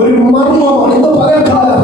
ഒരു മർമ്മമാണ് ഇന്ന് പല കാലം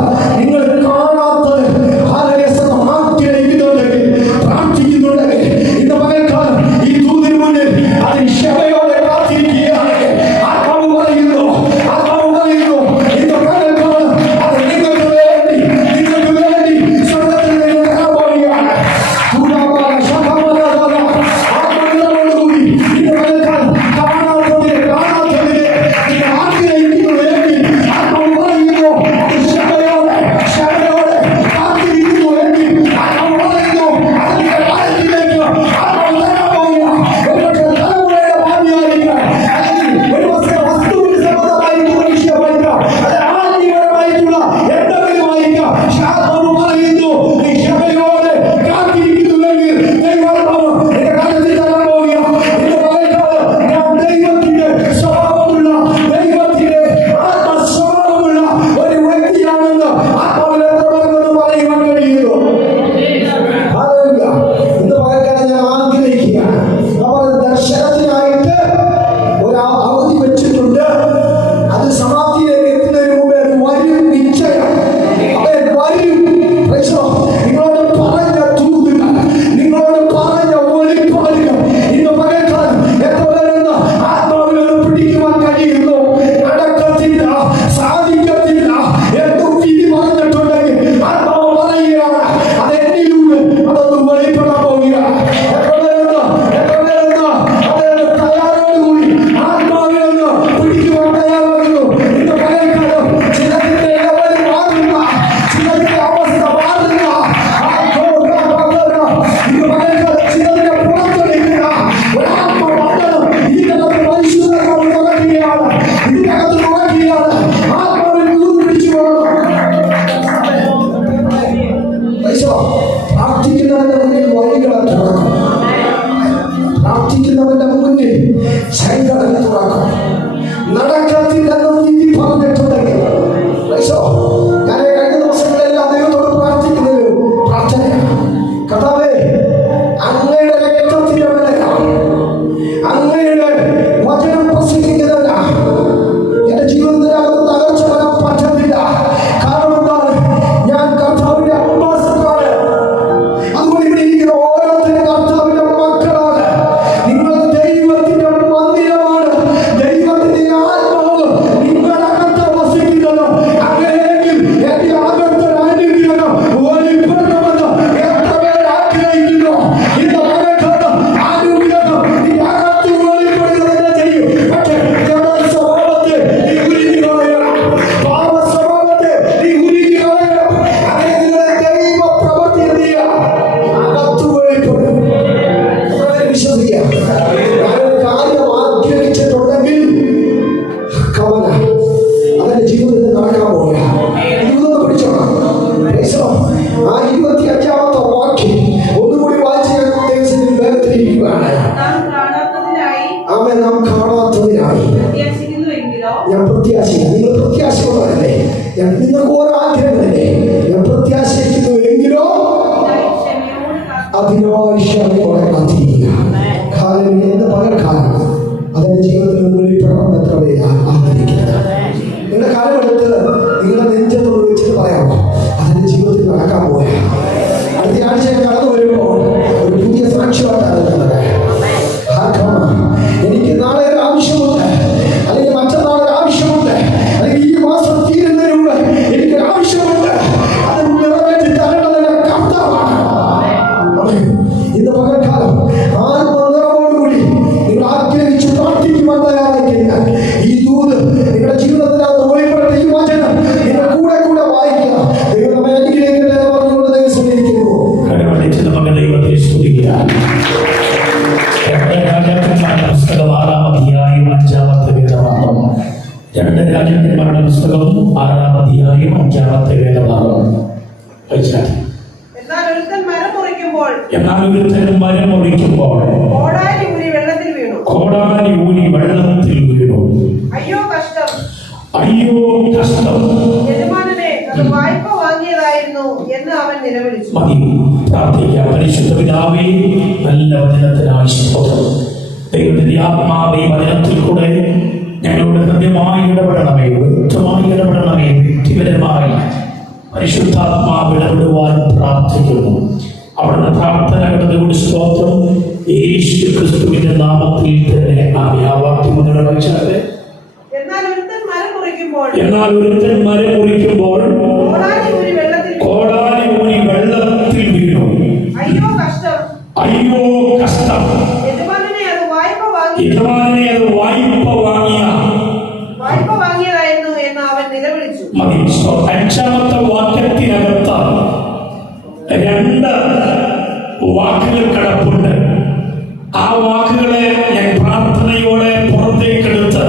നിങ്ങൾക്ക് ഓരോ ആഗ്രഹങ്ങളില്ലേ ഞാൻ പ്രത്യാശിക്കുന്നു എങ്കിലോ അതിനായി ക്ഷമയോടെ കാത്തിരിക്കുക. ഇന്ന് പകൽക്കാലം അതിന്റെ ജീവിതത്തിൽ വെളിപ്പെടണം. എത്ര പേര് ആഗ്രഹിക്കുന്നത്? നിങ്ങളുടെ കാലമെടുത്ത് നിങ്ങളുടെ നെഞ്ചത്തോട് വെച്ചിട്ട് പറയാമോ അതിന്റെ ജീവിതത്തിൽ നടക്കാൻ പോയാ അടുത്ത ആഴ്ച കടന്നു വരുമ്പോൾ ഒരു പുതിയ സാക്ഷ്യമായിട്ടാണ് നിൽക്കുന്നത്. എനിക്ക് നാളെ ഒരു ആവശ്യമുണ്ട്, അല്ലെങ്കിൽ മറ്റന്നാൾ ഒരു ആവശ്യമുണ്ട്, അല്ലെങ്കിൽ ഈ മാസം തീരുന്നതിന് മുമ്പ് എനിക്കൊരു ആവശ്യമുണ്ട്. അത് നിറവേറ്റി തരേണ്ടത് കർത്താവാണ്. ഇന്ന് പകൽക്കാലം ആത്മനിറവോടുകൂടി നിങ്ങൾ ആഗ്രഹിച്ചു പ്രാർത്ഥിക്കുമെന്നറിയാൻ ഈ ദൂത് നിങ്ങളുടെ ജീവിതത്തിനകത്ത് വെളിപ്പെടട്ടെ. ഈ വചനം നിങ്ങൾ കൂടെ കൂടെ വായിക്കുക. ദൈവം നമ്മെ അനുഗ്രഹിക്കട്ടെ എന്ന് പറഞ്ഞുകൊണ്ട് ദൈവം സ്തുതിക്കുന്നു. ദൈവത്തെ സ്തുതിക്കുക. പുസ്തകം 6-ാം അധ്യായം 5-ാമത്തെ വേദഭാഗം. 2 രാജാക്കന്മാരുടെ പുസ്തകം 6-ാം അധ്യായം 5-ാമത്തെ വേദഭാഗം. എന്നാൽ ഒരുത്തൻ മരം മുറിക്കുമ്പോൾ കോടാലി ഊരി വെള്ളത്തിൽ വീണു. അയ്യോ കഷ്ടം, യജമാനനെ അത് വായ്പ വാങ്ങിയതായിരുന്നു എന്ന് അവൻ നിലവിളിച്ചു. മതി പ്രാർത്ഥിക്കാം. പരിശുദ്ധ പിതാവേ, നല്ല വചനത്തിനായി സ്തോത്രം. ദൈവത്തിന്റെ ആത്മാവേ, വചനത്തിൽ കൂടെ ഞങ്ങളുടെ ഹൃദയമായി ഇടപെടണമേ, വ്യക്തമായി ഇടപെടണമേ. വ്യക്തിപരമായി പരിശുദ്ധാത്മാവ് ഇടപെടുവാൻ പ്രാർത്ഥിക്കുന്നു. അവിടുന്ന് പ്രാർത്ഥനകളുടെ സ്തോത്രം യേശു ക്രിസ്തുവിന്റെ നാമത്തിൽ തന്നെ ആമേൻ. ആ വാക്യം മുന്നോട്ട് വായിച്ചാട്ടെ. എന്നാൽ ഒരുത്തൻ മരം മുറിക്കുമ്പോൾ കോടാലി ഊരി വെള്ളത്തിൽ വീണു. അയ്യോ കഷ്ടം, യജമാനനെ അത് വായ്പ വാങ്ങിയതായിരുന്നു എന്ന് അവൻ നിലവിളിച്ചു. 5-ാമത്തെ വാക്യത്തിനകത്ത് 2 വാക്കുകൾ കിടപ്പുണ്ട്. ആ വാക്കുകളെ ഞാൻ പ്രാർത്ഥനയോടെ പുറത്തേക്കെടുത്ത്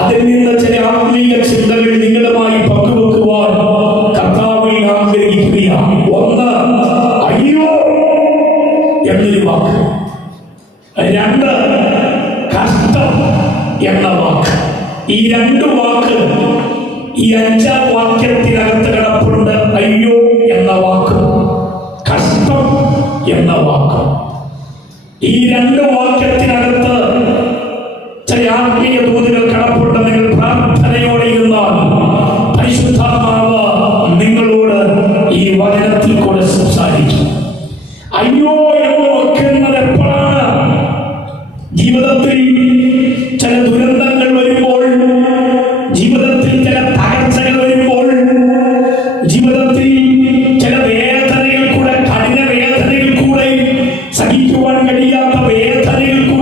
അതിൽ നിന്ന് ചില ആത്മീയ ചിന്തകൾ നിങ്ങളുമായി പങ്കുവെക്കുവാൻ കർത്താവിൽ ആഗ്രഹിക്കുകയാണ്. 1 അയ്യോ എന്നൊരു വാക്ക്, 2 കഷ്ടം എന്ന വാക്ക്. ഈ 2 വാക്ക് ഈ 5-ാം വാക്യത്തിനകത്ത് കിടപ്പുണ്ട്. അയ്യോ എന്ന വാക്ക്, കഷ്ടം എന്ന വാക്ക്. ഈ 2 വാക്യത്തിനകത്ത് ചില ആത്മീയ ദൂതുകൾ കിടപ്പുണ്ട്. നിങ്ങൾ പ്രാർത്ഥനയോടെ ഇരുന്നാൽ പരിശുദ്ധാത്മാവ് നിങ്ങളോട് ഈ വചനത്തിൽ കൂടെ സംസാരിക്കും. അയ്യോ എന്ന് വെക്കുന്നത് എപ്പോഴാണ്? ജീവിതത്തിൽ ചില ദുരന്തങ്ങൾ വരുമ്പോൾ, ജീവിതത്തിൽ ചില തകർച്ചകൾ വരുമ്പോൾ, ജീവിതത്തിൽ ചില വേദനയിൽ കൂടെ, കഠിന വേദനയിൽ കൂടെ, സഹിക്കുവാൻ കഴിയാത്ത വേദനയിൽ കൂടെ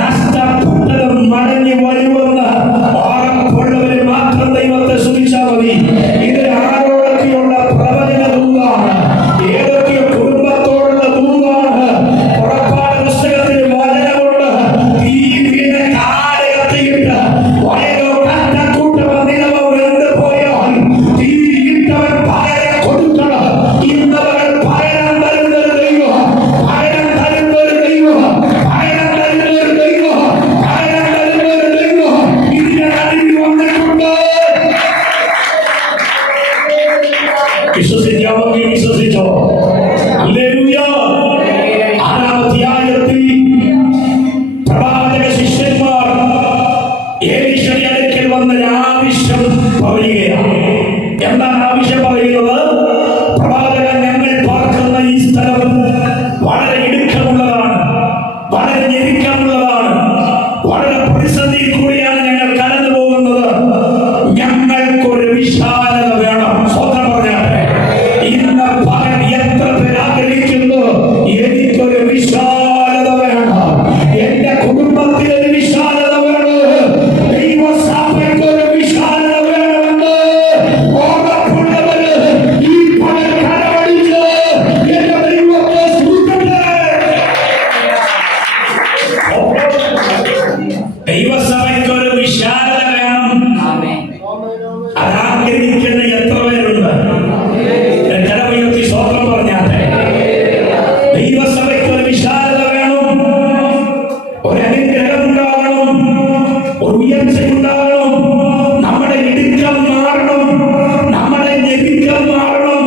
നഷ്ടപ്പെട്ടത് മടങ്ങി വരുമെന്ന് ഉറപ്പുള്ളവരെ മാത്രം ദൈവത്തെ സ്തുതിച്ചാൽ മതി. ഇത് ആരോടൊക്കെയുള്ള പ്രവചന ദൂതാണ്, ഏതൊക്കെ കുടുംബത്തോടുള്ള ദൂതാണ്. പുറപ്പാട് പുസ്തകത്തിൽ വചനമുണ്ട്. തീ വീണ കാട് കത്തിയിട്ട് വയലോ കട്ടക്കൂട്ടമോ നിലവോ വെന്ത് പോയാൽ തീയിട്ടവൻ പകരം കൊടുക്കണം. ഇന്നവർ പകരം തരുന്നൊരു ദൈവം, പകരം തരുന്നൊരു ദൈവം, പകരം തരുന്നൊരു ദൈവം, പകരം തരുന്നൊരു ദൈവം ഇതിന്റെ നടുവിൽ വന്നിട്ടുണ്ട്. വിശ്വസിക്കാമെങ്കിൽ വിശ്വസിച്ചോ. ഹല്ലേലൂയ. 6-ാം അധ്യായത്തിൽ പ്രവാചക ശിഷ്യന്മാർ എലീശയുടെ അടുക്കൽ വന്നൊരു ആവശ്യം പറയുകയാണ്. എന്താണ് ആവശ്യം പറയുന്നത്? പ്രവാചകൻ, ഞങ്ങൾ പാർക്കുന്ന ഈ സ്ഥലം വളരെ ഇടുക്കമുള്ളതാണ്, വളരെ ഞെരുക്കമുള്ളതാണ്, വളരെ പ്രതിസന്ധിയിൽ കൂടിയാണ് ഞങ്ങൾ കടന്നു പോകുന്നത്. ഞങ്ങൾക്കൊരു വിശാലത വേണം. സ്വന്തം പറഞ്ഞാട്ടെ, ഇന്ന് പകൽ എത്ര പേർ ആഗ്രഹിക്കുന്നു എനിക്കൊരു വിശാലത വേണം, എന്റെ കുടുംബത്തിനൊരു വിശാലത വേണം, ദൈവസഭയ്ക്കൊരു വിശാലത വേണമെന്ന് ഉറപ്പുള്ളവര് ഈ പകൽ കരമടിച്ച് എന്റെ ദൈവത്തെ സ്തുതിക്കട്ടെ. ദൈവസഭയ്ക്കൊരു വിശാലത വേണം. അതാഗ്രഹിക്കുന്ന എത്ര പേരുണ്ട്? കരമുയർത്തി സ്വന്തം പറഞ്ഞാട്ടെ. ദൈവസഭയ്ക്കൊരു വിശാലത വേണം, ഒരു അനുഗ്രഹം ഉണ്ടാവണം, ഒരു ഉയർച്ച ഉണ്ടാവണം. നമ്മുടെ ഇടുക്കം മാറണം, നമ്മുടെ ഞെരുക്കം മാറണം,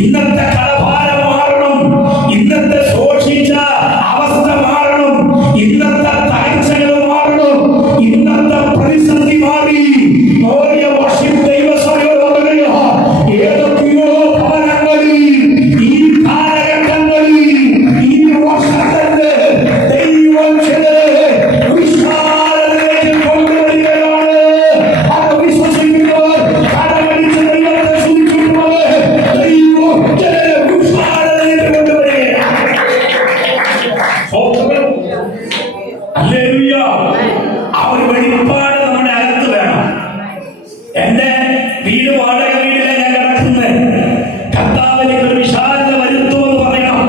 ഇന്നത്തെ കടഭാരം മാറണം, ഇന്നത്തെ ശോഷിച്ച അവസ്ഥ മാറണം, ഇന്നത്തെ താഴ്ചകൾ മാറണം, ഇന്നത്തെ പ്രതിസന്ധി മാറി. ഓരോ വർഷം ദൈവസഭയോട് പറയുക, ഏതൊക്കെയോ ഭവനങ്ങളിൽ ഈ കാലഘട്ടങ്ങളിൽ ഈ വർഷത്തിന്റെ ദൈവം ചിലരെ വിശാലതയിലേക്ക് കൊണ്ടുവരികയാണ്. അത് വിശ്വസിക്കുന്നവർ കരമടിച്ച് ദൈവത്തെ സ്തുതിക്കുന്നവർ ദൈവം ചിലരെ വിശാലതയിലേക്ക് കൊണ്ടുവരികയാണ്. ഹല്ലേലൂയ. ആ ഒരു വെളിപ്പാട് നമ്മുടെ അകത്ത് വേണം. എന്റെ വീട് വാടക വീടിലെ ഞാൻ കിടക്കുന്നത്, കർത്താവിലേക്ക് ഒരു വിശാലത വരുത്തുമെന്ന് പറയണം.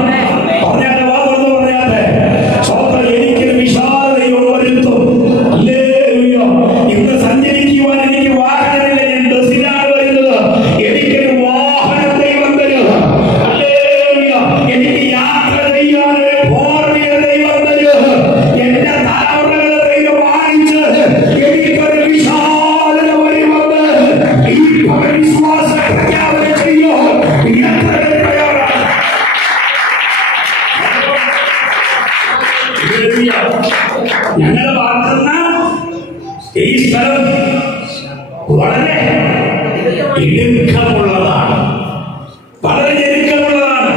പറഞ്ഞാട്ടെ, വാ തുറന്ന് പറഞ്ഞാട്ടെ. സ്വന്തം എനിക്കൊരു വിശാലതയോ വരുത്തും. ഹല്ലേലൂയ. ഇന്ന് സഞ്ചരിക്കുവാൻ എനിക്ക് വാഹനമില്ല, ഞാൻ ബസ്സിലാണ് വരുന്നത്. എനിക്കൊരു വാഹനം ദൈവം തരും. ഹല്ലേലൂയ. എനിക്ക് യാത്ര ചെയ്യാൻ ഒരു ഫോർവീലർ ദൈവം തരും. എന്റെ തലമുറകളെ ദൈവം വാങ്ങിച്ച് എനിക്കൊരു വിശാലത വരുമെന്ന് ഈ പകൽ വിശ്വാസ പ്രഖ്യാപന ചെയ്യോ. എത്ര പേർ തയ്യാറാണ്? ഞങ്ങൾ പാർക്കുന്ന ഈ സ്ഥലം വളരെ ഇടുക്കമുള്ളതാണ്, വളരെ ഞെരുക്കമുള്ളതാണ്.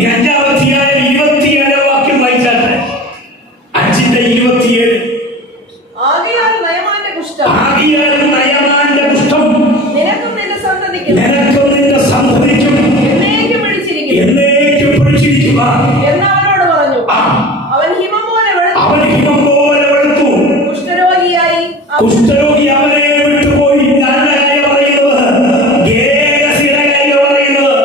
ഈ 5-ാം അധ്യായം 27-ാം വാക്യം വായിച്ചാട്ടെ. 5:27. ആകയാൽ നയമാന്റെ കുഷ്ഠം ആകയാൽ നയമാന്റെ കുഷ്ഠം നിനക്കും നിന്റെ സന്തതിക്കും നിനക്കും നിന്റെ സന്തതിക്കും എന്നേക്കും പിടിച്ചിരിക്കും എന്നേക്കും പിടിച്ചിരിക്കുക എന്ന് അവനോട് പറഞ്ഞു. ആ. അവൻ ഹിമം പോലെ വെളുത്തു. അവൻ ഹിമം പോലെ വെളുത്തു. കുഷ്ഠരോഗിയായി കുഷ്ഠരോഗി അവനെ വിട്ടുപോയി. ഞാനുള്ള കാര്യം പറയുന്നത്, ഗേഹസിയുടെ കാര്യം പറയുന്നത്.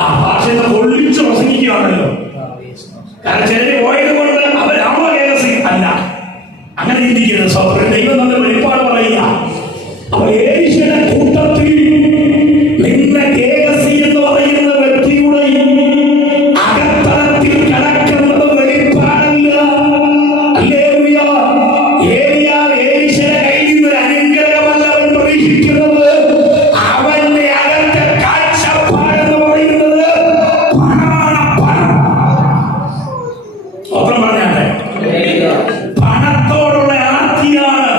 ആ ഭാഷ പൊള്ളിച്ചു പ്രസംഗിക്കുകയാണല്ലോ. കാരണം ചിലര് പോയത് കൊണ്ട് അവരാണോ ഗേഹസി? അല്ല, അങ്ങനെ ചിന്തിക്കരുത് സഹോദരൻ. ദൈവം നമ്മൾ വെളിപ്പാട് പറയുക. അപ്പൊ ഏലീശയുടെ കൂട്ടത്തിൽ നിന്ന ഗേഹസി എന്ന് പറയുന്ന വ്യക്തിയുടെ അകത്തളത്തിൽ കിടക്കുന്നത് വെളിപ്പാടല്ല. ഹല്ലേലൂയ. ഏലീശയുടെ കയ്യിൽ നിന്ന് ഒരു അനുഗ്രഹമല്ല അവൻ പ്രതീക്ഷിക്കുന്നത്. അവന്റെ അകത്തെ കാഴ്ചപ്പാടെന്ന് പറയുന്നത് പണമാണ്. പണം. ഒപ്പം പറഞ്ഞാട്ടെ, പണത്തോടുള്ള ആർത്തിയാണ്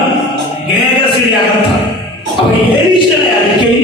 ഗേഹസിയുടെ അകത്ത്. അപ്പൊ എലീശയുടെ അടുക്കൽ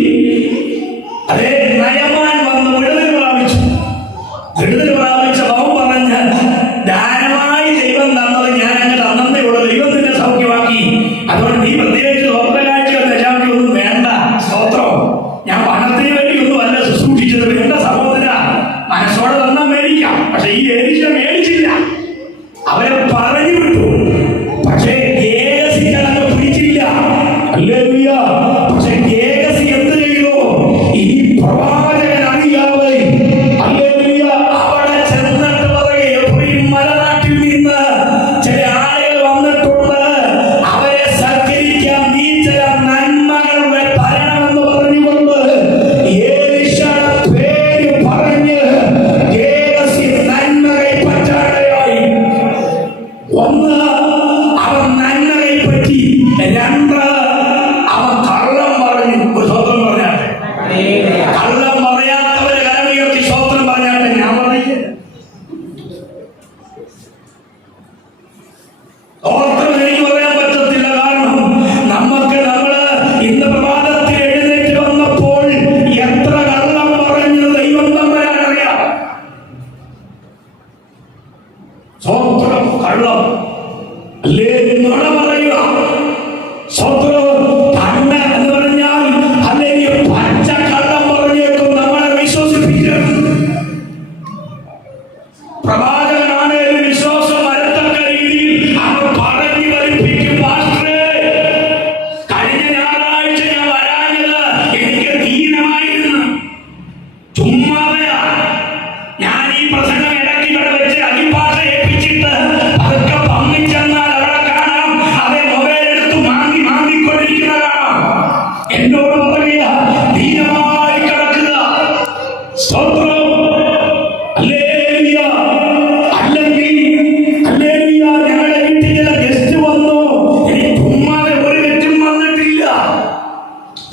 സ്വത്രം കള്ളം അല്ലേ നുണ പറയുക. സ്വത്രം കണ്ണ എന്ന് പറഞ്ഞാൽ അല്ലെങ്കിൽ പച്ച കള്ളം പറഞ്ഞേക്കും നമ്മളെ വിശ്വസിപ്പിക്കും. പ്രവാചകനാണേലും വിശ്വാസം വരത്തക്ക രീതിയിൽ അവർ പറഞ്ഞു വലിപ്പിക്കും. പാസ്റ്ററേ, കഴിഞ്ഞ ഞായറാഴ്ച ഞാൻ വരാഞ്ഞത് എനിക്ക് ദീനമായിരുന്നു. ചുമ്മാതെയാ. ഞാൻ ഈ പ്രസംഗം ഇടയ്ക്ക് ഇവിടെ വെച്ച് അടിഭാഷ ഏൽപ്പിച്ചിട്ട് അതൊക്കെ പമ്മിച്ചെന്നാൽ അവിടെ കാണാം അതേ മൊബൈൽ എടുത്ത് മാങ്ങിക്കൊണ്ടിരിക്കുന്ന കാണാം. എന്നോട് പറയുക ദീനമായി കിടക്കുക. സ്തോത്രം. ഹല്ലേലൂയ. അല്ലെങ്കിൽ ഹല്ലേലൂയ, ഞങ്ങളുടെ വീട്ടിൽ ചില ഗസ്റ്റ് വന്നു. എനിക്ക് ചുമ്മാതെ ഒരു ഗസ്റ്റും വന്നിട്ടില്ല.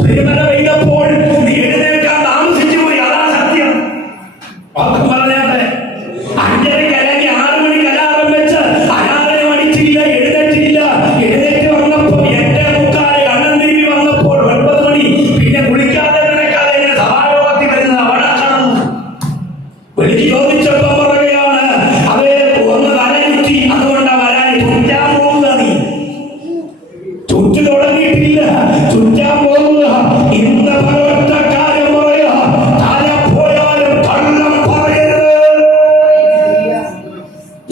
പ്രിയമല പെയ്തപ്പോൾ നീ എഴുന്നേൽക്കാൻ താമസിച്ചു പോയി. അതാ സത്യം. വാക്കും പറഞ്ഞാട്ടെ. 5:30 അല്ലെങ്കിൽ 6 മണിക്ക് അലാറം വെച്ച് അലാറം അടിച്ചില്ല, എഴുന്നേറ്റില്ല. എഴുന്നേറ്റ് വന്നപ്പോൾ 8:45 കണ്ണൻ തിരുമ്പി വന്നപ്പോൾ 9 മണി. പിന്നെ കുളിക്കാതെ കിടക്കാതെ ഇങ്ങനെ സഭായോഗത്തിൽ വരുന്നത് അവിടെ കാണുന്നു. വിളിച്ച് ചോദിച്ചപ്പോൾ പറയുകയാണ്, അതേ ഒന്ന് തലയുറ്റി, അതുകൊണ്ടാ വരാൻ ചുറ്റാൻ പോകുക. നീ ചുറ്റു തുടങ്ങിയിട്ടില്ല, ചുറ്റാൻ പോകുക. ഇന്ന് ഒറ്റ കാര്യം പറയുക, തല പോയാലും കള്ളം പറയരുത്.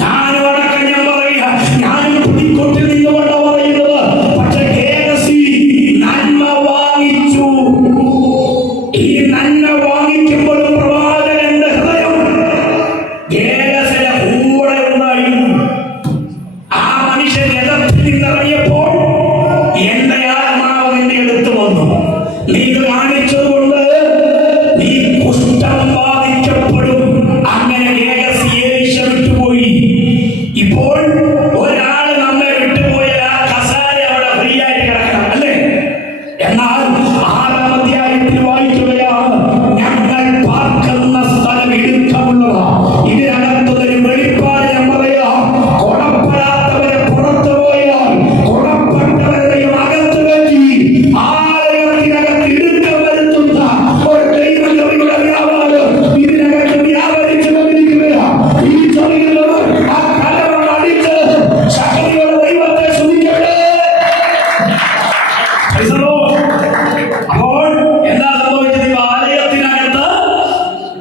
ഞാനും അടക്കം ഞാൻ പറയുക, ഞാനും പിടിക്കൊട്ടിൽ നിന്നുകൊണ്ട് പറയുന്നത്. പക്ഷെ ഗേഹസി നന്മ വാങ്ങിച്ചു. ഈ നന്മ വാങ്ങിക്കുമ്പോഴും പ്രവാചകന്റെ ഹൃദയം ഗേഹസിന്റെ കൂടെ ഉണ്ടായിരുന്നു. ആ മനുഷ്യൻ രഥത്തിൽ നിന്നിറങ്ങിയപ്പോൾ എന്റെ ആത്മാവ് നിന്റെ അടുത്ത് വന്നു. നീ ഇത് കാണിച്ചതുകൊണ്ട് നീ കുഷ്ഠം ബാധിക്കപ്പെടും. അങ്ങനെ ഗേഹസി ഏലിശ വിട്ടുപോയി. ഇപ്പോൾ ഒരാള് നമ്മെ വിട്ടുപോയാൽ ആ കസാര അവിടെ ഫ്രീ ആയിട്ട് കിടക്കണം, അല്ലേ? എന്നാൽ 6-ാം അധ്യായത്തിൽ വായിക്കുകയാണ്, ഞങ്ങൾ പാർക്കുന്ന സ്ഥലം ഇടുക്കമുള്ളതാ. ഇതിനകത്തൊരു വെളിപ്പാട് ഞാൻ പറയാം. കൊടപ്പെടാത്തവരെ പുറത്തു പോയാൽ കൊടപ്പെട്ടവരെയും അകത്ത് കയറ്റി ആലയത്തിനകത്ത് ഇടുക്കം വരുത്തുന്ന ഒരു ദൈവം ഇവിടെ വ്യാപാരം ഇതിനകത്ത് വ്യാപരിച്ചു വന്നിരിക്കുകയാണ്. ഈ ചൊല്ലുന്നവർ ആ കലവറ അടിച്ച് ശക്തിയുള്ള ദൈവത്തെ സ്തുതിക്കട്ടെ. അപ്പോൾ എന്താ സംഭവിച്ചത്? ഈ ആലയത്തിനകത്ത്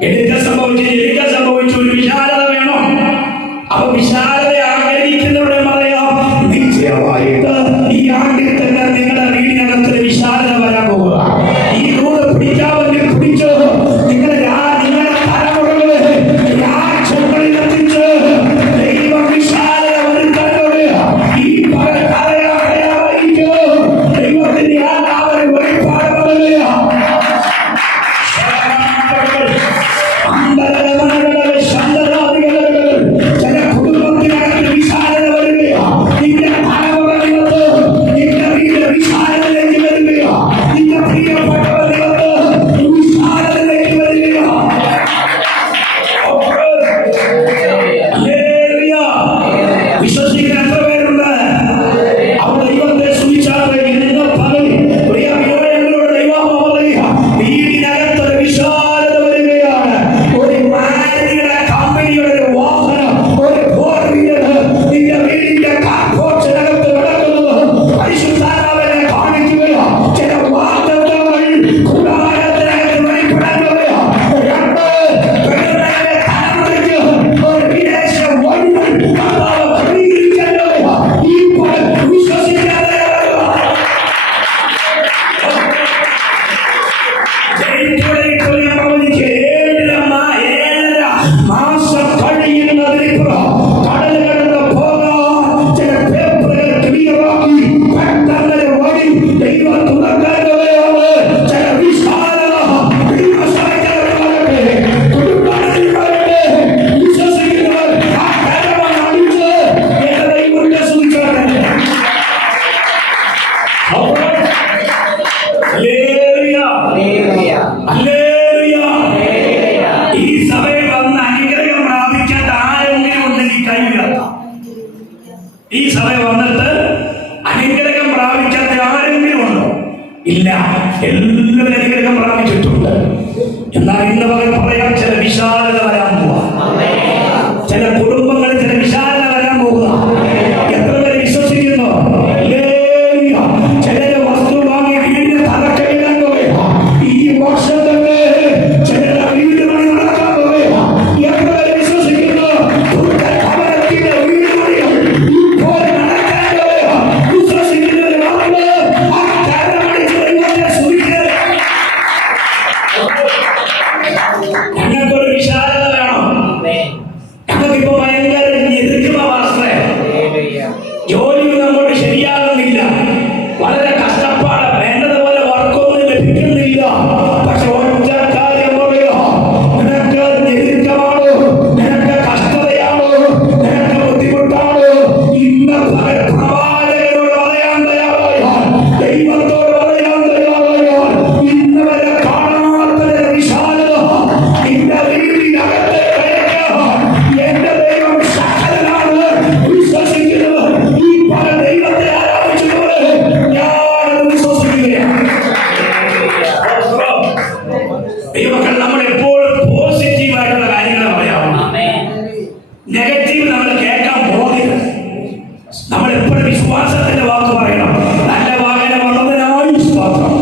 എനിക്ക് സംഭവിച്ചു ഒരു വിശാലത വേണം. അപ്പൊ വിശാലത ആഗ്രഹിക്കുന്നവരുടെ പറയാം, നിശ്ചയമായിട്ട് ഈ ആണ്ടിൽ തന്നെ നിങ്ങളുടെ വീടിനകത്ത് വിശാലത വരാൻ പോകുക. ഈ റൂഡ് പിടിക്കാമെങ്കിൽ പിടിച്ചോ. നിങ്ങളുടെ തലമുറകളെ രാജ്യങ്ങളിൽ എത്തിച്ച് ദൈവം വിശാലത വരുത്താനോട് ഈ പറയാറിയിക്കോ. ദൈവത്തിന്റെ ആത്മാവിനെ വെളിപ്പാട് പറയുക. ചില കുടുംബത്തിനകത്ത് വിശാലത വരികയാ. നിന്റെ തലമുറകൾക്ക് നിന്റെ വീട് വിശാലതയിലേക്ക് വരികയാ. നിന്റെ പ്രിയപ്പെട്ടവർക്ക് വിശാലതയിലേക്ക് വരികയാ. ഹല്ലേലൂയ. വിശ്വസിക്കുന്ന എത്ര പേരുണ്ട്? അവർ ദൈവത്തെ സ്തുതിച്ചാൽ ഇന്ന് പകൽ പ്രിയ വിനോദങ്ങളോട് ദൈവം പറയുക, വീടിനകത്തൊരു വിശാലത വരികയാണ്. ഒരു മാരുതിയുടെ കമ്പനിയുടെ ഒരു വാഹനം, ഒരു 4-വീലർ നിന്റെ വീടിന്റെ കാർപോർട്ടിനകത്ത് കിടക്കുന്നത് പരിശുദ്ധാത്മാവിനെ കാണിക്കുകയാ. ചില വാഗ്ദത്തങ്ങൾ കൂടാരത്തിനകത്ത് വെളിപ്പെടുകയാ. 2 പെരുന്നാളിന്റെ തലമുറയ്ക്ക് ഒരു വിദേശ വഴികൾ കർത്താവ് ക്രമീകരിക്കുകയാ. ഇപ്പോൾ വിശ്വസിക്കാതെ മാസം കഴിയുന്നതിനിപ്പുറം കടൽ കടന്ന് പോകാൻ ചില പേപ്പറുകൾ ക്ലിയറാക്കി പെട്ടെന്ന് വഴി ദൈവം തുറക്കുന്നവയാണ്. ചില വിശാലത ദൈവസഭയ്ക്കകത്ത് കുടുംബങ്ങളിലൂടെ വിശ്വസിക്കുന്നവർ ആ കരമ അടിച്ച് എന്റെ ദൈവത്തെ സ്തുതിക്കട്ടെ. ഹല്ലേലൂയ. ഹല്ലേലൂയ. ഈ സഭയിൽ വന്ന് അനുഗ്രഹം പ്രാപിക്കാത്ത ആരെങ്കിലും ഉണ്ടെങ്കിൽ കൈ ഉയർത്താം. ഈ സഭയിൽ വന്നിട്ട് അനുഗ്രഹം പ്രാപിക്കാത്ത ആരെങ്കിലും ഉണ്ടോ? ഇല്ല, എല്ലാവരും അനുഗ്രഹം പ്രാപിച്ചിട്ടുണ്ട്. എന്നാൽ ഇന്ന് പറയാം, ചില വിശാലത വരാൻ പോവാ. ചില കുടുംബങ്ങളിൽ ചില വിശാലത നെഗറ്റീവ് നമ്മൾ കേൾക്കാൻ പോകില്ല. നമ്മൾ എപ്പോഴും വിശ്വാസത്തിന്റെ വാക്ക് പറയണം. നല്ല വാഹനം വന്നതിനായി സ്തോത്രം,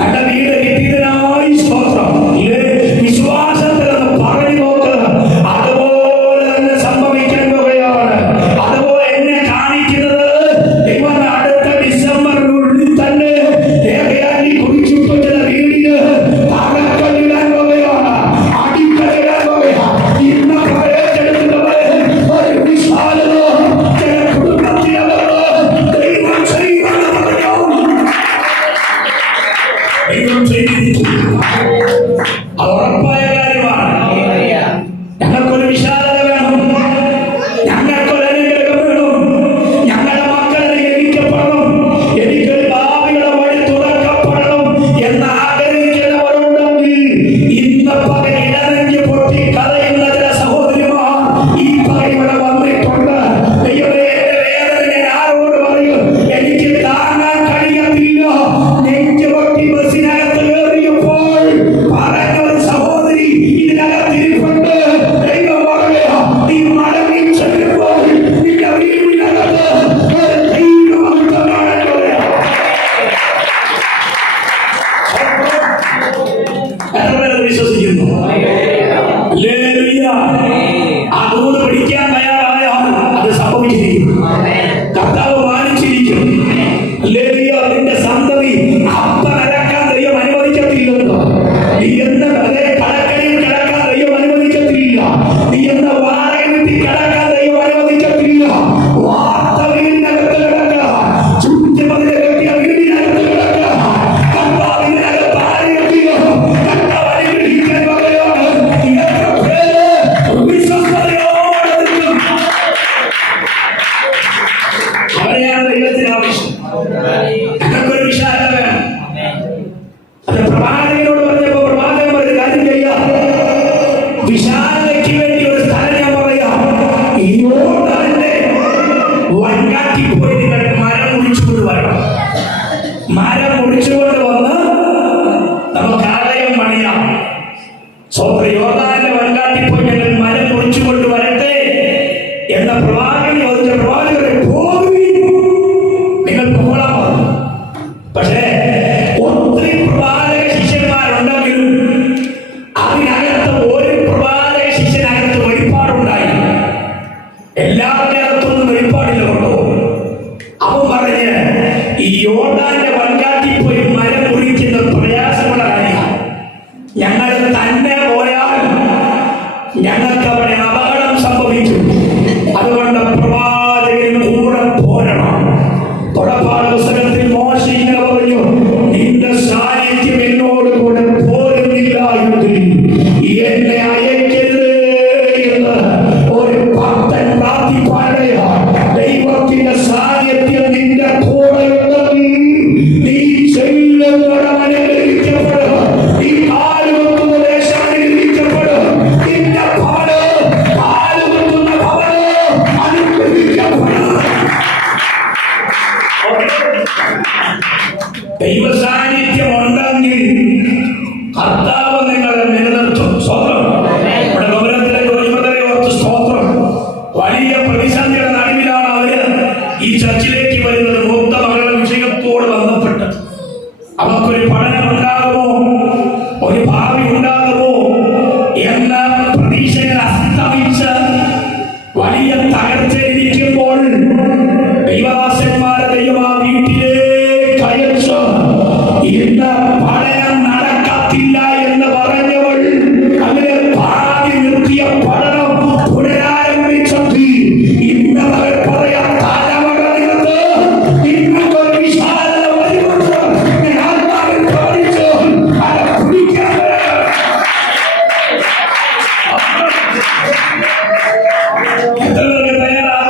നല്ല വീട് കിട്ടിയതിനായി സ്തോത്രം. ഇത് വിശ്വാസത്തിലെന്ന് പറഞ്ഞു നോക്ക്. അതുപോലെ തന്നെ സംഭവിക്കാൻ പോകുകയാണ്. അതുപോലെ എന്നെ കാണിക്കുന്നത് ദൈവം അടുത്ത ഡിസംബറിനുള്ളിൽ തന്നെ കുറിച്ചിട്ട വീടിന് തകർക്കലിടാൻ പോകുകയാണ്, അടിക്കലിടാൻ പോകുകയാണ്. ഇന്ന് പ്രവേശനത്തിലൂടെ ഒരു വിശാലത ചില കുടുംബത്തിലവർക്ക് ദൈവം ചെയ്യുമെന്ന് പറഞ്ഞു. ദൈവം ചെയ്തിരിക്കുന്നു. അത് ഉറപ്പായ കാര്യമാണ്. ഞങ്ങൾക്കൊരു വിശാലത വേണം, ഞങ്ങൾക്കൊരു അനുഗ്രഹം വേണം, ഞങ്ങളുടെ മക്കൾ അനുഗ്രഹിക്കപ്പെടണം, എനിക്കൊരു ഭാവിയുടെ വഴി തുറക്കപ്പെടണം എന്ന് ആഗ്രഹിക്കുന്നവരുണ്ടെങ്കിൽ ഇന്ന് പകൽ ഇടനെഞ്ച് പൊട്ടി കരയുന്ന ചില സഹോദരിമാർ ഈ പകൽ ഇവിടെ വന്നിട്ടുണ്ട്. ദൈവമേ, എന്റെ വേദന ഞാൻ ആരോട് പറയും? എനിക്ക് താങ്ങാൻ കഴിയത്തില്ല. നെഞ്ച് പൊട്ടി ബസ്സിനകത്ത് കയറിയപ്പോൾ പറഞ്ഞ ഒരു സഹോദരി ഇതിനകത്തിരിപ്പുണ്ട്. ദൈവം പറയുക, നീ മടങ്ങി ചെല്ലുമ്പോൾ നിന്റെ വീടിനകത്ത് ഒരു ദൈവമഹത്വമാണ് പറയുക. എത്രപേരത് വിശ്വസിക്കുന്നു? ഹല്ലേലൂയ. ആ ദൂത് പിടിക്കാൻ തയ്യാറായാൽ അത് സംഭവിച്ചിരിക്കും. കർത്താവ് മാനിച്ചിരിക്കും. ഹല്ലേലൂയ. നിന്റെ സന്തതി അപ്പനരക്കാൻ ദൈവം അനുവദിക്കത്തില്ലെന്ന്. നീ എന്ന് കടക്കണിയിൽ കിടക്കാൻ ദൈവം അനുവദിക്കത്തില്ല. നീ എന്ന് വാടക വീട്ടിൽ കിടക്കാൻ ദൈവം അനുവദിക്കത്തില്ല. വാർത്ത വീടിനകത്ത് കിടക്കുക, ചുറ്റുമതിലെ കെട്ടിയ വീടിനകത്ത് കിടക്കുക. കർത്താവിനകത്ത് ആര് കെട്ടിയോ? കർത്താവ് അനുഗ്രഹിക്കാൻ പറയുകയാണ്. എത്ര പേര് വിശ്വസ്തയോടെ നിൽക്കും? അവരെയാണ് ദൈവത്തിന് ആവശ്യം. ഞങ്ങൾക്കൊരു വിശാലത വേണം. അത് പ്രവാചകനോട് പറഞ്ഞപ്പോ പ്രവാചകൻ ഒരു കാര്യം ചെയ്യാം. വിശാലതയ്ക്ക് വേണ്ടി ഒരു സ്ഥലം ഞാൻ പറയാം. ഈ യോർദാന്റെ വൻകാട്ടിൽ പോയി നിങ്ങൾ മരം മുറിച്ചുകൊണ്ട് വരണം. മരം മുറിച്ചുകൊണ്ട് വന്ന് നമുക്ക് ആലയം പണിയാം. യോർദാന്റെ വൻകാട്ടിൽ പോയി ഞങ്ങൾ മരം മുറിച്ചുകൊണ്ട് വരട്ടെ എന്ന പ്രവാചകൻ ചോദിച്ച പ്രവാചകരെ പോകുവിൻ, നിങ്ങൾ പോകണം പറഞ്ഞു. പക്ഷേ ഒത്തിരി പ്രവാചക ശിഷ്യന്മാരുണ്ടെങ്കിലും അതിനകത്ത് ഒരു പ്രവാചക ശിഷ്യനകത്ത് വെളിപ്പാടുണ്ടായി. എല്ലാവരുടെ അകത്തൊന്നും വെളിപ്പാടില്ല കൊണ്ടോ. അവൻ പറഞ്ഞ് ഈ യോർദാന്റെ വൻകാട്ടിൽ പോയി മരം മുറിക്കുന്ന പ്രയാസമുള്ള കാര്യമാണ്. ഞങ്ങൾ തന്നെ പോയാൽ ഞങ്ങൾക്ക് അവിടെ അപകടം സംഭവിക്കും. അതുകൊണ്ട് പ്രവാചകൻ കൂടെ പോരണം. പുറപ്പാട് പുസ്തകത്തിൽ മോശെ ഇങ്ങനെ പറഞ്ഞു, നിന്റെ സാന്നിധ്യം എന്നോട് കൂടെ പോരുന്നില്ല എങ്കിൽ എന്നെ അയക്കരുത് എന്ന് ഒരു ഭക്തൻ പ്രാർത്ഥിപ്പാനെയാണ്. ദൈവത്തിന്റെ സാന്നിധ്യം നിന്റെ കൂടെ ഉണ്ടെങ്കിൽ നീ ചെല്ലുന്നിടം അനുഗ്രഹിക്കപ്പെടും. നീ കാലുകുത്തുന്ന ദേശം അനുഗ്രഹിക്കപ്പെടും. നിന്റെ കാലുകുത്തുന്ന ഭവനം അനുഗ്രഹിക്കപ്പെടും. ദൈവ സാന്നിധ്യം ഉണ്ടെങ്കിൽ കർത്താവ് നിങ്ങളെ നിലനിർത്തും. സ്തോത്രം. ഇവിടെ ഗൗരവത്തിലെ ജോലിമതരെ ഓർത്ത് സ്തോത്രം. വലിയ പ്രതിസന്ധിയുടെ നടുവിലാണ് അവര് ഈ ചർച്ചിലേക്ക് വരുന്നത്. മൂത്ത മകളുടെ വിഷയത്തോട് ബന്ധപ്പെട്ട് അവർക്കൊരു പഠനം ഉണ്ടാകുമോ, ഒരു ഭാവി ഉണ്ടാകുമോ എന്ന പ്രതീക്ഷകൾ അസ്തമിച്ച് വലിയ തകർച്ചയിരിക്കുമ്പോൾ ദൈവദാസന്മാരെ ദൈവം ആ വീട്ടിലേക്ക് അയച്ചു. ഇന്ന് പഠനം നടക്കത്തില്ല എന്ന് പറഞ്ഞവൾ അങ്ങനെ പാതി നിർത്തിയ പഠനം പുനരാരംഭിച്ചെങ്കിൽ ഇന്ന് അവർ പറയാം, തലമുറകൾക്ക് നിങ്ങൾക്കൊരു വിശാലത വരുമെന്ന് ഞാൻ ആത്മാവിൽ പ്രവചിച്ചു. അത് പിടിക്കാൻ എത്ര പേർക്ക് തയ്യാറാണ്?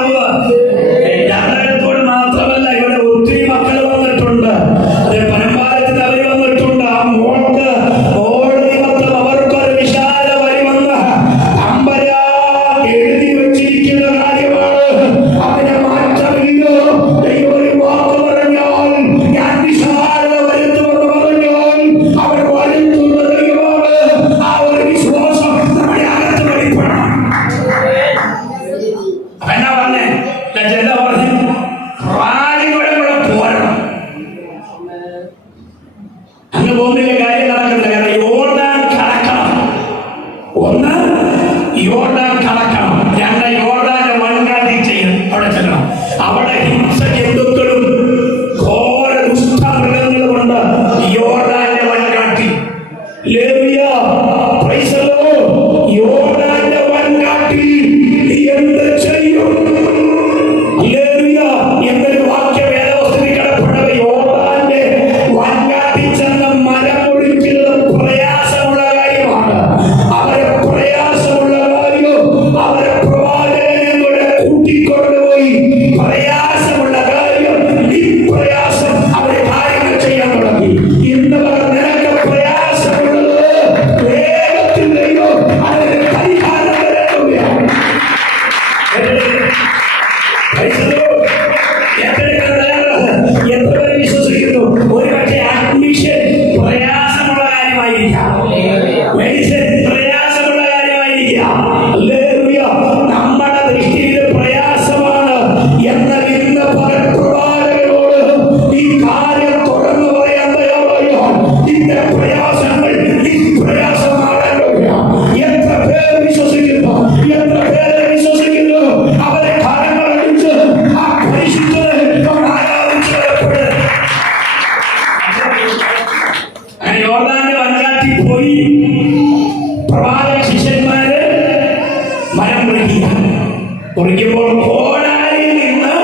കുറിക്കുമ്പോൾ കോടാലിയിൽ നിന്ന്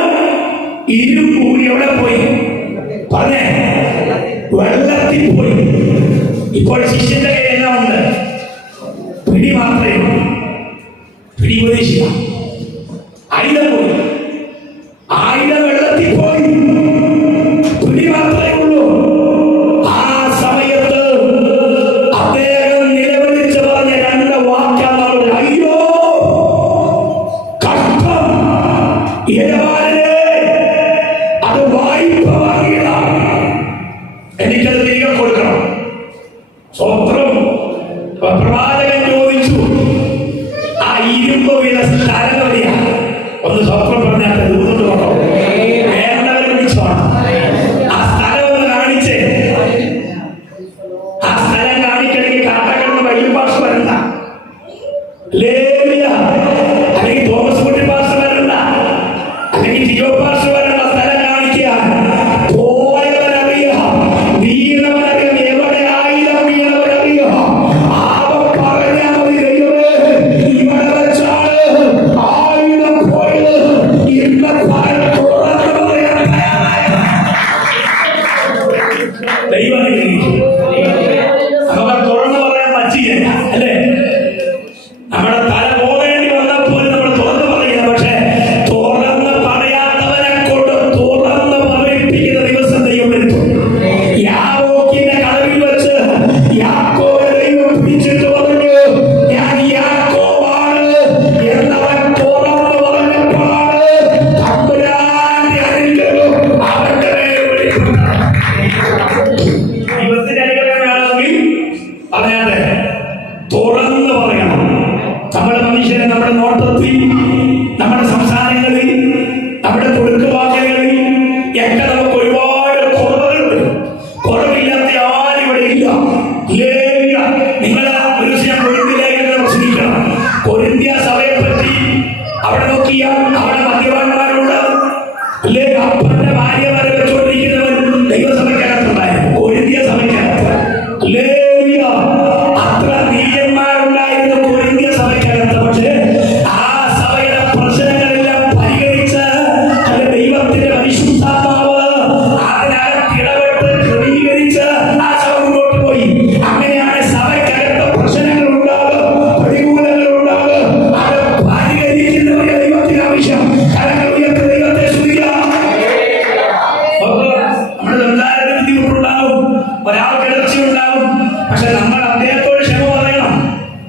ഇരുമ്പ് എവിടെ പോയി പറഞ്ഞേ? വെള്ളത്തിൽ പോയി. ഇപ്പോൾ ശിഷ്യന്റെ കയ്യിൽ എന്നാ ഉണ്ട്? പിടി മാത്രമേ ഉള്ളൂ. പിടി ഉപദേശിക്കുക. ആയുധം പോയി. ആയുധം വെള്ളത്തിൽ പോയി. പിടി മാത്രമേ ഉള്ളൂ. ആ സമയത്ത് അദ്ദേഹം നിലവിളിച്ച് പറഞ്ഞ രണ്ട് വാക്കാണ്: അയ്യോ കഷ്ടം, യജമാനനേ, അത് വായ്പ വാങ്ങിയതാണ്, എനിക്കത് തിരികെ കൊടുക്കണം. സ്വത്രം. പ്രവാചകൻ ചോദിച്ചു, ആ ഇരുമ്പ് വീണ സ്ഥലം എവിടെയാ? ഒന്ന് സ്വത്രം പറഞ്ഞാൽ ദൂരത്ത് പോകണം. വേണ്ടവരെ വിളിച്ചോണം. ആ സ്ഥലം ഒന്ന് കാണിച്ചേ. ആ സ്ഥലം കാണിക്കണമെങ്കിൽ കാട്ടക്കടന്ന് വൈകി പാസ് വരണ്ട, അല്ലെങ്കിൽ തോമസ് കുട്ടി പാസ് വരണ്ട, അല്ലെങ്കിൽ ജിയോ പാസ് വരണ്ട. സ്ഥലം കാണിക്കുക. പോയവരറിയാം, വീണവരറിയാം, എവിടെ ആയുധം വീണവരറിയാം. ആവം പറഞ്ഞാൽ മതി, ദൈവമേ ഇവിടെ വെച്ചാണ് ആയുധം പോയത്. ഇന്ന ഫലം തുറന്നു പറയാൻ തയ്യാറായ ദൈവം നമുക്ക് തുറന്നു പറയാൻ പറ്റിയില്ല, അല്ലേ? നമ്മുടെ തല പോകേണ്ടി വന്നപ്പോൾ നമ്മൾ തുറന്നു പറയുക. പക്ഷേ തുറന്ന് പറയാത്തവരെ കൊണ്ട് തുറന്ന് പറയിപ്പിക്കുന്ന ദിവസം ദൈവം വരുത്തും. യാക്കോബിന്റെ കടവിൽ വെച്ച് യാക്കോബിനെ ദൈവം പിടിച്ചിട്ട് പറഞ്ഞു, ഞാൻ യാക്കോബാണ് എന്നവൻ തുറന്ന് പറഞ്ഞപ്പോഴാണ് തമ്പുരാന്റെ അനുഗ്രഹം അവന്റെ മേൽ വെളിപ്പെട്ടത്. ദൈവത്തിന്റെ അനുഗ്രഹം വേണമെങ്കിൽ പറയാതെ തുറന്ന് പറയണം. നമ്മുടെ മനുഷ്യരെ നമ്മുടെ നോട്ടത്തിൽ, നമ്മുടെ സംസാരങ്ങളിൽ, നമ്മുടെ കൊടുക്കുവാക്കുകളിൽ ഒക്കെ നമുക്ക് ഒരുപാട് കുറവുകൾ വരും. കുറവില്ലാത്ത ആരും ഇവിടെ ഇല്ല. നിങ്ങൾ ഒരു ദിവസം കൊരിന്ത്യയിലേക്ക് പ്രസംഗിക്കണം. കൊരിന്ത്യ സഭയെ പറ്റി അവിടെ നോക്കിയാൽ അവിടെ മദ്യപാന്മാരോട് അല്ലേ അപ്പന്റെ ഭാര്യമാരെ വെച്ചുകൊണ്ടിരിക്കുന്നവൻ ദൈവസഭയ്ക്കകത്തുണ്ടായിരുന്നു. കൊരിന്ത്യ സഭയ്ക്കകത്ത് അല്ലേ അത്ര നീചന്മാരുണ്ടായിരുന്നു കൊരിന്ത്യ സഭയ്ക്കകത്ത്. പക്ഷേ ആ സഭയുടെ പ്രശ്നങ്ങളെല്ലാം പരിഹരിച്ച് അത് ദൈവത്തിന്റെ പരിശുദ്ധാത്മാവ് അതിനകത്ത് ഇടപെട്ട് ക്രമീകരിച്ച് ആ സഭ മുന്നോട്ട് പോയി. അങ്ങനെയാണ് സഭയ്ക്കകത്ത് പ്രശ്നങ്ങൾ ഉണ്ടാകും, പ്രതികൂലങ്ങൾ ഉണ്ടാകും. അത് പരിഹരിക്കുന്നവരെ ദൈവത്തിന് ആവശ്യം. കരങ്ങൾ ഉയർത്തി ദൈവത്തെ സ്തുതിക്കാം. നമ്മുടെ സംസാരത്തിന് ബുദ്ധിമുട്ടുണ്ടാവും, ഒരാൾക്ക് ഇടർച്ചയുണ്ടാവും. പക്ഷെ നമ്മൾ അദ്ദേഹത്തോട് ക്ഷമ പറയണം.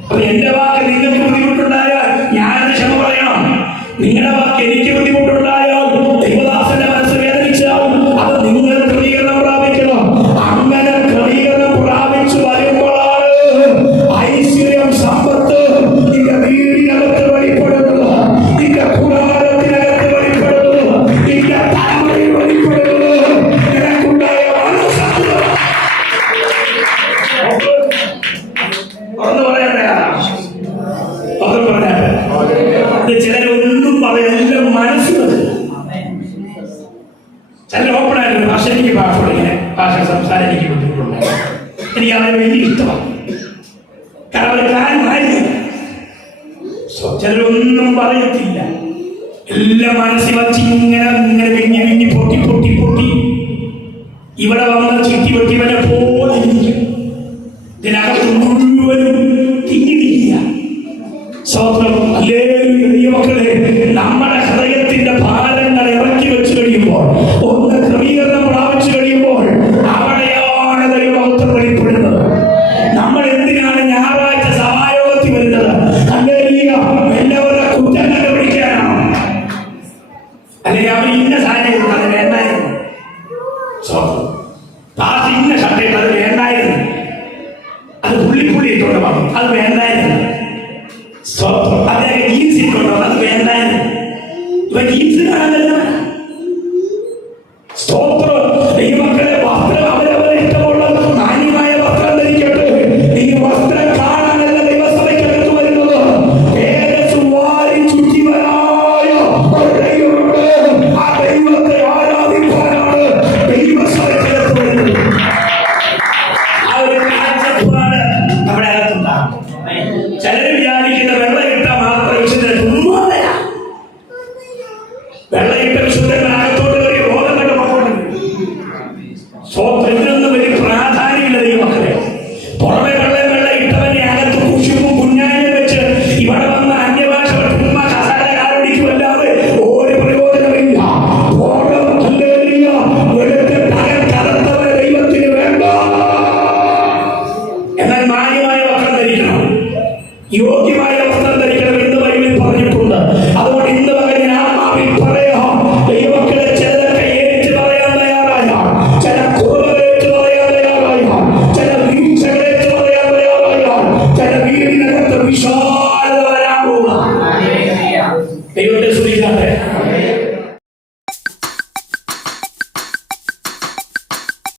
അപ്പൊ എന്റെ വാക്ക് നിങ്ങൾക്ക് ബുദ്ധിമുട്ടുണ്ടായാൽ ഞാനത് ക്ഷമ പറയണം. നിങ്ങളുടെ വാക്ക് എനിക്ക് ബുദ്ധിമുട്ടുണ്ടായാൽ, ദൈവദാസന്റെ മനസ്സ് വേദനിച്ചാൽ അത് നിങ്ങൾ ക്രമീകരണം പ്രാപിക്കണം. അങ്ങനെ ക്രമീകരണം പ്രാപിച്ചു വരുമ്പോഴാണ് ഐശ്വര്യം, സമ്പത്ത് നിന്റെ വീടിനകത്ത് വെളിപ്പെടുന്നത്, നിന്റെ കൂടാരത്തിനകത്ത് വെളിപ്പെടുന്നത്, നിന്റെ തലമുറയിൽ വെളിപ്പെടുന്നത്. നിനക്കുണ്ടായ മനസ്സാണ് തുറന്നു പറയണ്ടേ? തുറന്നു പറയാൻ ചിലരൊന്നും പറയല്ല, മനസ്സിൽ ചില ഓപ്പണായിട്ട് ഭാഷ, എനിക്ക് ഭാഷ ഇങ്ങനെ ഭാഷ സംസാരം എനിക്ക് ബുദ്ധിമുട്ടുണ്ട്. എനിക്ക് അവരെ വലിയ ഇഷ്ടമാണ്. കാരണം അവർ കാര്യമായിരുന്നു. ചിലരൊന്നും പറയത്തില്ല, എല്ലാം മനസ്സിൽ വച്ച് ഇങ്ങനെ ഇങ്ങനെ വിങ്ങി വിങ്ങി പൊട്ടി പൊട്ടി പൊട്ടി ഇവിടെ വന്ന് ചുറ്റി പൊട്ടി വരെ പോലെ ഇതിനകത്ത് മുഴുവനും തിങ്ങിടിക്കുക. സ്വന്തം ഹല്ലേലൂയ. ദൈവമക്കളെ, നമ്മുടെ ഹൃദയത്തിന്റെ ഭാരങ്ങൾ ഇറക്കി വെച്ച് കഴിയുമ്പോൾ, ഒന്ന് ക്രമീകരണം പ്രാപിച്ചു കഴിയുമ്പോൾ അവിടെയാണ് ദൈവമഹത്വം വെളിപ്പെടുന്നത്. നമ്മൾ എന്തിനാണ് ഞായറാഴ്ച സഭായോഗത്തിൽ വരുന്നത്? ഹല്ലേലൂയ. എല്ലാവരുടെ കുറ്റം കണ്ടുപിടിക്കാനാണോ? അല്ലെങ്കിൽ അവർ ഇന്ന സാധനം അത് വേണ്ടായിരുന്നു, ഇന്ന ഷർട്ട് അത് വേണ്ടായിരുന്നു, അത് പുള്ളി ഇട്ടോണ്ട് പറഞ്ഞു അത് വേണ്ടായിരുന്നു, അദ്ദേഹം ജീൻസ് ഇട്ടോണ്ടോ അത് വേണ്ടായിരുന്നു. ഇവ ജീൻസ് കാണാനല്ല. സ്തോത്രം. ദൈവമക്കളെ, വസ്ത്രം അവരവരെ ഇഷ്ടമുള്ള മാന്യമായ വസ്ത്രം ധരിക്കട്ടെ. ഈ വസ്ത്രം കാണാനല്ല ദൈവസഭയ്ക്കകത്ത് വരുന്നത്. വാരി ചുറ്റിവരായ ഒരു ദൈവമുണ്ട്. ആ ദൈവത്തെ ആരാധിക്കാനാണ് ദൈവസഭയ്ക്കകത്ത് വരുന്നത്. ആ ഒരു കാഴ്ചപ്പാട് നമ്മുടെ അകത്തുണ്ടാകും. ചിലർ വിചാരിക്കുന്ന വെള്ളം ഇട്ടാൽ മാത്രം വിശുദ്ധ വെള്ളയിട്ട വിശുദ്ധനാകത്തോട് കയറിയ ബോധം കണ്ട് മക്കളുണ്ട്. ഇതിനൊന്നും വലിയ പ്രാധാന്യമില്ല ദൈവമക്കളെ. പുറമെ വെള്ള ഇട്ടവനെ അകത്ത് കുശുമ്പും കുഞ്ഞാനും വെച്ച് ഇവിടെ വന്ന അന്യഭാഷ കസാരകാരടിക്കുമല്ലാതെ ഒരു പ്രയോജനമില്ല. ദൈവത്തിന് വേണ്ട. എന്നാൽ മാന്യമായ വസ്ത്രം ധരിക്കണം, യോഗ്യമായ വസ്ത്രം